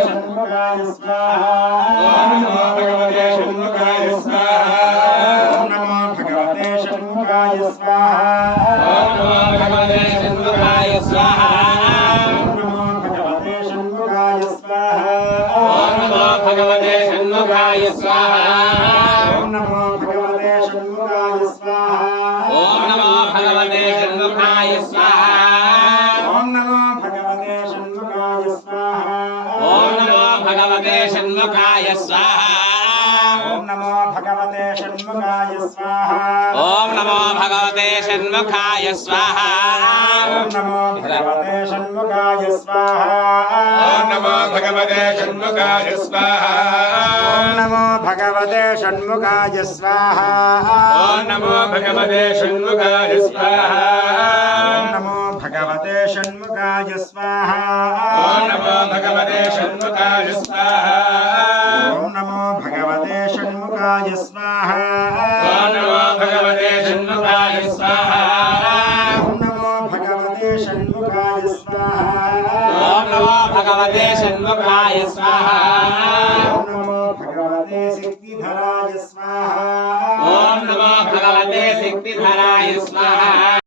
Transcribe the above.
षण्मुखाय स्वाहा ओम नमो भगवते षण्मुखाय स्वाहा ओम नमो भगवते षण्मुखाय स्वाहा ओम नमो भगवते षण्मुखाय स्वाहा ओम नमो भगवते षण्मुखाय स्वाहा ओम नमो भगवते षण्मुखाय स्वाहा ओम नमो भगवते षण्मुखाय स्वाहा ओम नमो भगवते षण्मुखाय स्वाहा ओम नमो भगवते षण्मुखाय स्वाहा ओम नमो भगवते षण्मुखाय स्वाहा ओम नमो भगवते षण्मुखाय स्वाहा ओम नमो भगवते षण्मुखाय स्वाहा ओम नमो भगवते षण्मुखाय स्वाहा ओम नमो भगवते सिद्धिधराय स्वाहा ओम नमो भगवते सिद्धिधराय स्वाहा